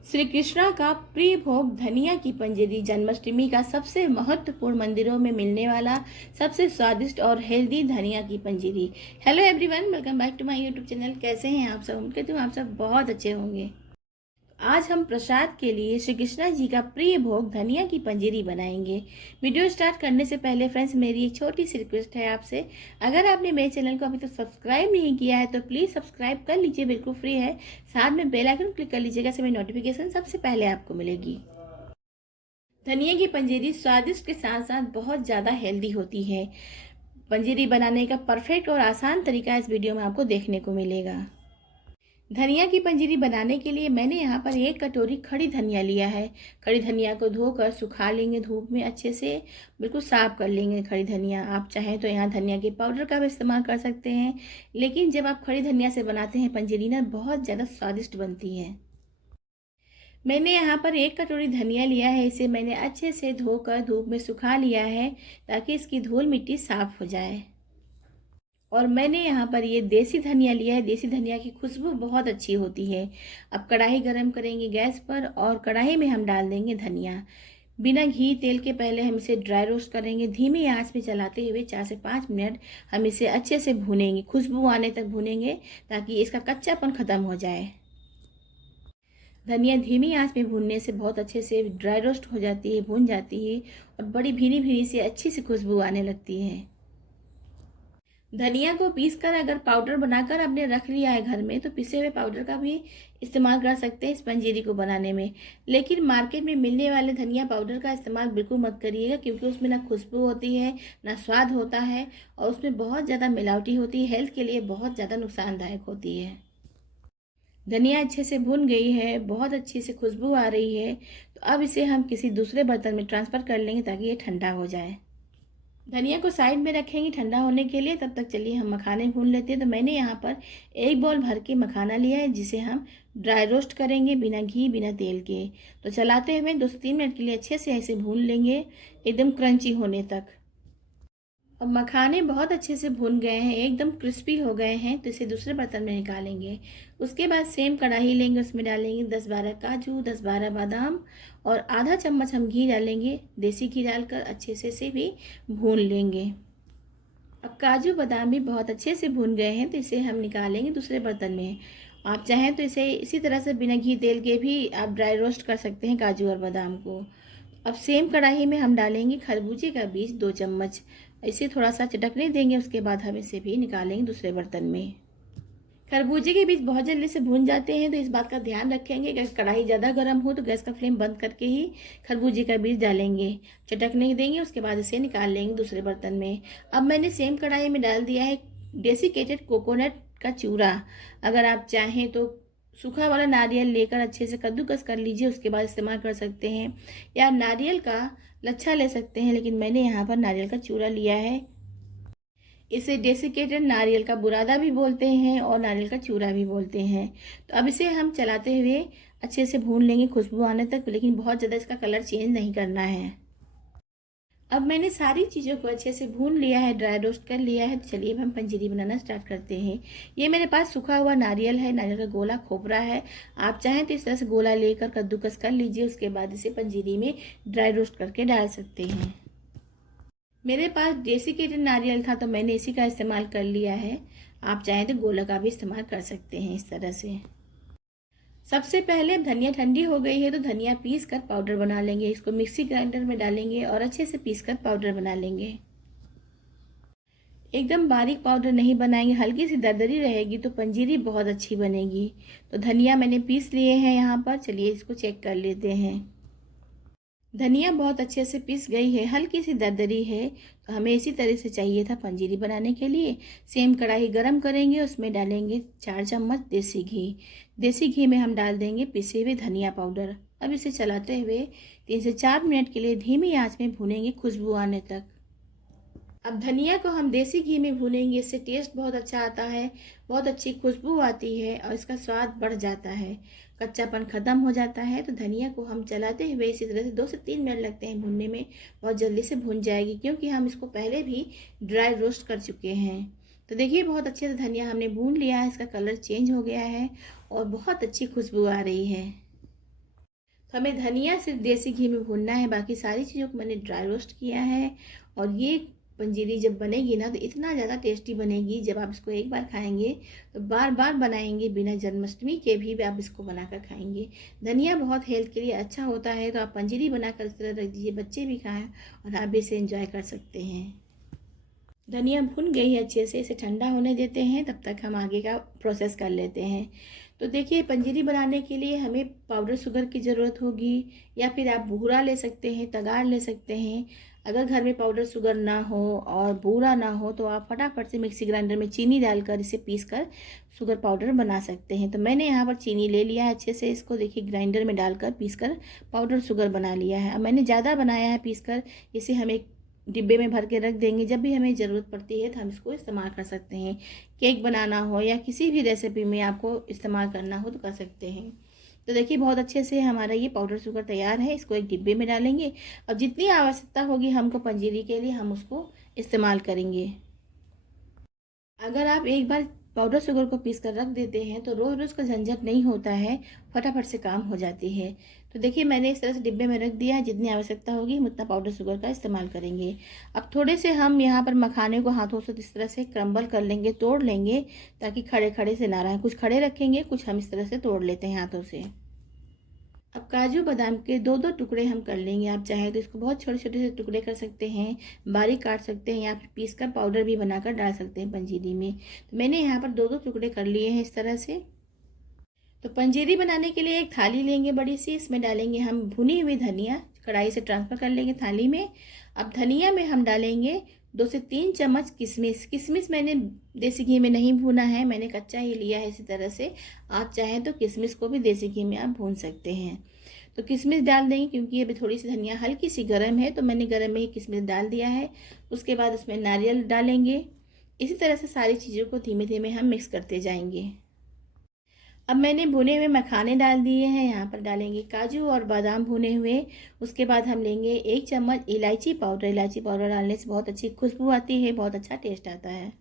श्री कृष्णा का प्रिय भोग धनिया की पंजीरी जन्माष्टमी का सबसे महत्वपूर्ण मंदिरों में मिलने वाला सबसे स्वादिष्ट और हेल्दी धनिया की पंजीरी। Hello everyone, welcome back to my YouTube channel. कैसे हैं आप सब? उम्मीद करती हूँ आप सब बहुत अच्छे होंगे। आज हम प्रसाद के लिए श्री कृष्णा जी का प्रिय भोग धनिया की पंजीरी बनाएंगे। वीडियो स्टार्ट करने से पहले फ्रेंड्स, मेरी एक छोटी सी रिक्वेस्ट है आपसे, अगर आपने मेरे चैनल को अभी तक सब्सक्राइब नहीं किया है तो प्लीज़ सब्सक्राइब कर लीजिए, बिल्कुल फ्री है। साथ में बेल आइकन क्लिक कर लीजिएगा, से मेरी नोटिफिकेशन सबसे पहले आपको मिलेगी। धनिया की पंजीरी स्वादिष्ट के साथ साथ बहुत ज़्यादा हेल्दी होती है। पंजीरी बनाने का परफेक्ट और आसान तरीका इस वीडियो में आपको देखने को मिलेगा। धनिया की पंजीरी बनाने के लिए मैंने यहाँ पर 1 कटोरी खड़ी धनिया लिया है। खड़ी धनिया को धोकर सुखा लेंगे धूप में, अच्छे से बिल्कुल साफ कर लेंगे खड़ी धनिया। आप चाहें तो यहाँ धनिया के पाउडर का भी इस्तेमाल कर सकते हैं, लेकिन जब आप खड़ी धनिया से बनाते हैं पंजीरी ना, बहुत ज़्यादा स्वादिष्ट बनती है। मैंने यहाँ पर 1 कटोरी धनिया लिया है। इसे मैंने अच्छे से धोकर धूप में सुखा लिया है ताकि इसकी धूल मिट्टी साफ हो जाए। और मैंने यहाँ पर ये देसी धनिया लिया है। देसी धनिया की खुशबू बहुत अच्छी होती है। अब कढ़ाई गरम करेंगे गैस पर और कढ़ाई में हम डाल देंगे धनिया। बिना घी तेल के पहले हम इसे ड्राई रोस्ट करेंगे। धीमी आंच में चलाते हुए 4 से 5 मिनट हम इसे अच्छे से भूनेंगे, खुशबू आने तक भूनेंगे ताकि इसका कच्चापन खत्म हो जाए। धनिया धीमी आंच में भूनने से बहुत अच्छे से ड्राई रोस्ट हो जाती है, भून जाती है और बड़ी भीनी भीनी से अच्छी सी खुशबू आने लगती है। धनिया को पीसकर अगर पाउडर बनाकर आपने रख लिया है घर में, तो पिसे हुए पाउडर का भी इस्तेमाल कर सकते हैं इस पंजीरी को बनाने में। लेकिन मार्केट में मिलने वाले धनिया पाउडर का इस्तेमाल बिल्कुल मत करिएगा, क्योंकि उसमें ना खुशबू होती है ना स्वाद होता है और उसमें बहुत ज़्यादा मिलावटी होती है, हेल्थ के लिए बहुत ज़्यादा नुकसानदायक होती है। धनिया अच्छे से भुन गई है, बहुत अच्छी से खुशबू आ रही है, तो अब इसे हम किसी दूसरे बर्तन में ट्रांसफ़र कर लेंगे ताकि ये ठंडा हो जाए। धनिया को साइड में रखेंगे ठंडा होने के लिए। तब तक चलिए हम मखाने भून लेते हैं। तो मैंने यहाँ पर 1 बाउल भर के मखाना लिया है, जिसे हम ड्राई रोस्ट करेंगे बिना घी बिना तेल के। तो चलाते हुए 2 से 3 मिनट के लिए अच्छे से ऐसे भून लेंगे, एकदम क्रंची होने तक। और मखाने बहुत अच्छे से भुन गए हैं, एकदम क्रिस्पी हो गए हैं, तो इसे दूसरे बर्तन में निकालेंगे। उसके बाद सेम कढ़ाई लेंगे, उसमें डालेंगे 10-12 काजू, 10-12 बादाम और आधा चम्मच हम घी डालेंगे। देसी घी डालकर अच्छे से इसे भी भून लेंगे। अब काजू बादाम भी बहुत अच्छे से भून गए हैं, तो इसे हम निकालेंगे दूसरे बर्तन में। आप चाहें तो इसे इसी तरह से बिना घी तेल के भी आप ड्राई रोस्ट कर सकते हैं काजू और बादाम को। अब सेम कढ़ाई में हम डालेंगे खरबूजे का बीज 2 चम्मच। इसे थोड़ा सा चटकने देंगे, उसके बाद हम इसे भी निकालेंगे दूसरे बर्तन में। खरबूजे के बीज बहुत जल्दी से भून जाते हैं, तो इस बात का ध्यान रखेंगे कि कढ़ाई ज़्यादा गर्म हो तो गैस का फ्लेम बंद करके ही खरबूजे का बीज डालेंगे। चटकने देंगे, उसके बाद इसे निकाल लेंगे दूसरे बर्तन में। अब मैंने सेम कढ़ाई में डाल दिया है डेसिकेटेड कोकोनट का चूरा। अगर आप चाहें तो सूखा वाला नारियल लेकर अच्छे से कद्दूकस कर लीजिए, उसके बाद इस्तेमाल कर सकते हैं, या नारियल का लच्छा ले सकते हैं, लेकिन मैंने यहाँ पर नारियल का चूरा लिया है। इसे डेसिकेटेड नारियल का बुरादा भी बोलते हैं और नारियल का चूरा भी बोलते हैं। तो अब इसे हम चलाते हुए अच्छे से भून लेंगे खुशबू आने तक, लेकिन बहुत ज़्यादा इसका कलर चेंज नहीं करना है। अब मैंने सारी चीज़ों को अच्छे से भून लिया है, ड्राई रोस्ट कर लिया है। तो चलिए अब हम पंजीरी बनाना स्टार्ट करते हैं। ये मेरे पास सूखा हुआ नारियल है, नारियल का गोला खोपरा है। आप चाहें तो इस तरह से गोला लेकर कद्दूकस कर लीजिए, उसके बाद इसे पंजीरी में ड्राई रोस्ट करके डाल सकते हैं। मेरे पास डेसिकेटेड नारियल था तो मैंने इसी का इस्तेमाल कर लिया है। आप चाहें तो गोला का भी इस्तेमाल कर सकते हैं इस तरह से। सबसे पहले धनिया ठंडी हो गई है तो धनिया पीस कर पाउडर बना लेंगे। इसको मिक्सी ग्राइंडर में डालेंगे और अच्छे से पीस कर पाउडर बना लेंगे। एकदम बारीक पाउडर नहीं बनाएंगे, हल्की सी दरदरी रहेगी तो पंजीरी बहुत अच्छी बनेगी। तो धनिया मैंने पीस लिए हैं यहाँ पर। चलिए इसको चेक कर लेते हैं। धनिया बहुत अच्छे से पिस गई है, हल्की सी दरदरी है, तो हमें इसी तरह से चाहिए था पंजीरी बनाने के लिए। सेम कढ़ाई गरम करेंगे, उसमें डालेंगे 4 चम्मच देसी घी। देसी घी में हम डाल देंगे पिसे हुए धनिया पाउडर। अब इसे चलाते हुए 3 से 4 मिनट के लिए धीमी आंच में भूनेंगे खुशबू आने तक। अब धनिया को हम देसी घी में भूनेंगे, इससे टेस्ट बहुत अच्छा आता है, बहुत अच्छी खुशबू आती है और इसका स्वाद बढ़ जाता है, कच्चापन ख़त्म हो जाता है। तो धनिया को हम चलाते हुए इसी तरह से 2 से 3 मिनट लगते हैं भूनने में, बहुत जल्दी से भून जाएगी क्योंकि हम इसको पहले भी ड्राई रोस्ट कर चुके हैं। तो देखिए बहुत अच्छे से धनिया हमने भून लिया है, इसका कलर चेंज हो गया है और बहुत अच्छी खुशबू आ रही है। तो हमें धनिया सिर्फ देसी घी में भूनना है, बाकी सारी चीज़ों को मैंने ड्राई रोस्ट किया है। और ये पंजीरी जब बनेगी ना तो इतना ज़्यादा टेस्टी बनेगी, जब आप इसको एक बार खाएंगे तो बार बार बनाएंगे, बिना जन्माष्टमी के भी आप इसको बनाकर खाएंगे। धनिया बहुत हेल्थ के लिए अच्छा होता है, तो आप पंजीरी बनाकर इस तरह रख दीजिए, बच्चे भी खाएं और आप भी इसे एंजॉय कर सकते हैं। धनिया भुन गई है अच्छे से, इसे ठंडा होने देते हैं, तब तक हम आगे का प्रोसेस कर लेते हैं। तो देखिए, पंजीरी बनाने के लिए हमें पाउडर शुगर की ज़रूरत होगी, या फिर आप बूरा ले सकते हैं, तगार ले सकते हैं। अगर घर में पाउडर शुगर ना हो और बूरा ना हो तो आप फटाफट से मिक्सी ग्राइंडर में चीनी डालकर इसे पीस कर शुगर पाउडर बना सकते हैं। तो मैंने यहाँ पर चीनी ले लिया है अच्छे से, इसको देखिए ग्राइंडर में डालकर पीस कर पाउडर शुगर बना लिया है। अब मैंने ज़्यादा बनाया है पीस कर, इसे हम एक डिब्बे में भर के रख देंगे, जब भी हमें ज़रूरत पड़ती है तो हम इसको इस्तेमाल कर सकते हैं। केक बनाना हो या किसी भी रेसिपी में आपको इस्तेमाल करना हो तो कर सकते हैं। तो देखिए, बहुत अच्छे से हमारा ये पाउडर शुगर तैयार है। इसको एक डिब्बे में डालेंगे और जितनी आवश्यकता होगी हमको पंजीरी के लिए, हम उसको इस्तेमाल करेंगे। अगर आप एक बार पाउडर शुगर को पीस कर रख देते हैं तो रोज़ रोज़ का झंझट नहीं होता है, फटाफट से काम हो जाती है। तो देखिए, मैंने इस तरह से डिब्बे में रख दिया है, जितनी आवश्यकता होगी हम उतना पाउडर शुगर का इस्तेमाल करेंगे। अब थोड़े से हम यहाँ पर मखाने को हाथों से इस तरह से क्रम्बल कर लेंगे, तोड़ लेंगे, ताकि खड़े खड़े से ना रहें। कुछ खड़े रखेंगे, कुछ हम इस तरह से तोड़ लेते हैं हाथों से। अब काजू बादाम के दो दो टुकड़े हम कर लेंगे। आप चाहें तो इसको बहुत छोटे छोटे से टुकड़े कर सकते हैं, बारीक काट सकते हैं, या फिर पीस कर पाउडर भी बनाकर डाल सकते हैं पंजीरी में। तो मैंने यहाँ पर दो दो टुकड़े कर लिए हैं इस तरह से। तो पंजीरी बनाने के लिए एक थाली लेंगे बड़ी सी, इसमें डालेंगे हम भुनी हुई धनिया, कढ़ाई से ट्रांसफ़र कर लेंगे थाली में। अब धनिया में हम डालेंगे 2 से 3 चम्मच किशमिश। किशमिश मैंने देसी घी में नहीं भूना है, मैंने कच्चा ही लिया है इसी तरह से। आप चाहें तो किशमिश को भी देसी घी में आप भून सकते हैं। तो किशमिश डाल देंगे, क्योंकि अभी थोड़ी सी धनिया हल्की सी गर्म है, तो मैंने गर्म में ही किशमिश डाल दिया है। उसके बाद उसमें नारियल डालेंगे। इसी तरह से सारी चीज़ों को धीमे धीमे हम मिक्स करते जाएंगे। अब मैंने भुने हुए मखाने डाल दिए हैं, यहाँ पर डालेंगे काजू और बादाम भुने हुए। उसके बाद हम लेंगे 1 चम्मच इलायची पाउडर। इलायची पाउडर डालने से बहुत अच्छी खुशबू आती है, बहुत अच्छा टेस्ट आता है।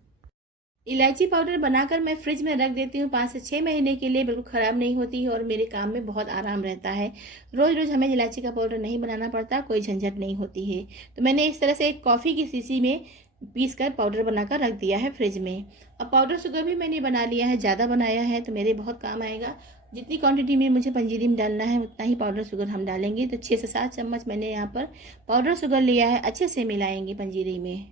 इलायची पाउडर बनाकर मैं फ्रिज में रख देती हूँ 5 से 6 महीने के लिए, बिल्कुल ख़राब नहीं होती है और मेरे काम में बहुत आराम रहता है। रोज़ रोज़ हमें इलायची का पाउडर नहीं बनाना पड़ता, कोई झंझट नहीं होती है। तो मैंने इस तरह से एक कॉफ़ी की शीशी में पीस कर पाउडर बनाकर रख दिया है फ्रिज में। अब पाउडर शुगर भी मैंने बना लिया है, ज़्यादा बनाया है तो मेरे बहुत काम आएगा। जितनी क्वांटिटी में मुझे पंजीरी में डालना है उतना ही पाउडर शुगर हम डालेंगे। तो 6 से 7 चम्मच मैंने यहाँ पर पाउडर शुगर लिया है, अच्छे से मिलाएंगे पंजीरी में।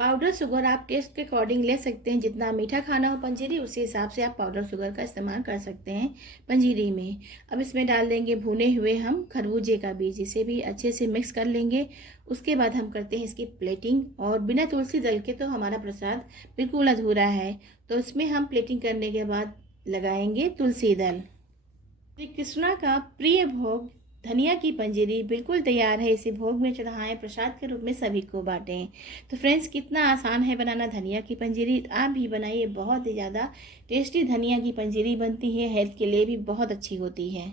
पाउडर शुगर आप टेस्ट के अकॉर्डिंग ले सकते हैं, जितना मीठा खाना हो पंजीरी उसी हिसाब से आप पाउडर शुगर का इस्तेमाल कर सकते हैं पंजीरी में। अब इसमें डाल देंगे भुने हुए हम खरबूजे का बीज, इसे भी अच्छे से मिक्स कर लेंगे। उसके बाद हम करते हैं इसकी प्लेटिंग, और बिना तुलसी दल के तो हमारा प्रसाद बिल्कुल अधूरा है। तो इसमें हम प्लेटिंग करने के बाद लगाएंगे तुलसी दल। श्री कृष्णा का प्रिय भोग धनिया की पंजीरी बिल्कुल तैयार है। इसे भोग में चढ़ाएं, प्रसाद के रूप में सभी को बांटें। तो फ्रेंड्स, कितना आसान है बनाना धनिया की पंजीरी। आप भी बनाइए, बहुत ही ज़्यादा टेस्टी धनिया की पंजीरी बनती है, हेल्थ के लिए भी बहुत अच्छी होती है।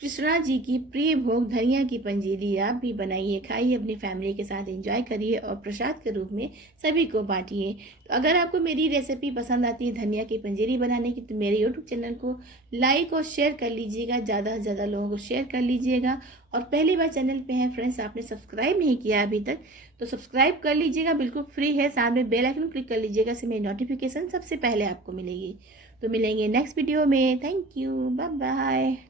कृष्णा जी की प्रिय भोग धनिया की पंजीरी आप भी बनाइए, खाइए, अपनी फैमिली के साथ एंजॉय करिए और प्रसाद के रूप में सभी को बांटिए। तो अगर आपको मेरी रेसिपी पसंद आती है धनिया की पंजीरी बनाने की, तो मेरे यूट्यूब चैनल को लाइक और शेयर कर लीजिएगा, ज़्यादा से ज़्यादा लोगों को शेयर कर लीजिएगा। और पहली बार चैनल पे हैं फ्रेंड्स, आपने सब्सक्राइब नहीं किया अभी तक, तो सब्सक्राइब कर लीजिएगा, बिल्कुल फ्री है। साथ में बेल आइकन क्लिक कर लीजिएगा, इससे मेरी नोटिफिकेशन सबसे पहले आपको मिलेगी। तो मिलेंगे नेक्स्ट वीडियो में। Thank you, bye bye.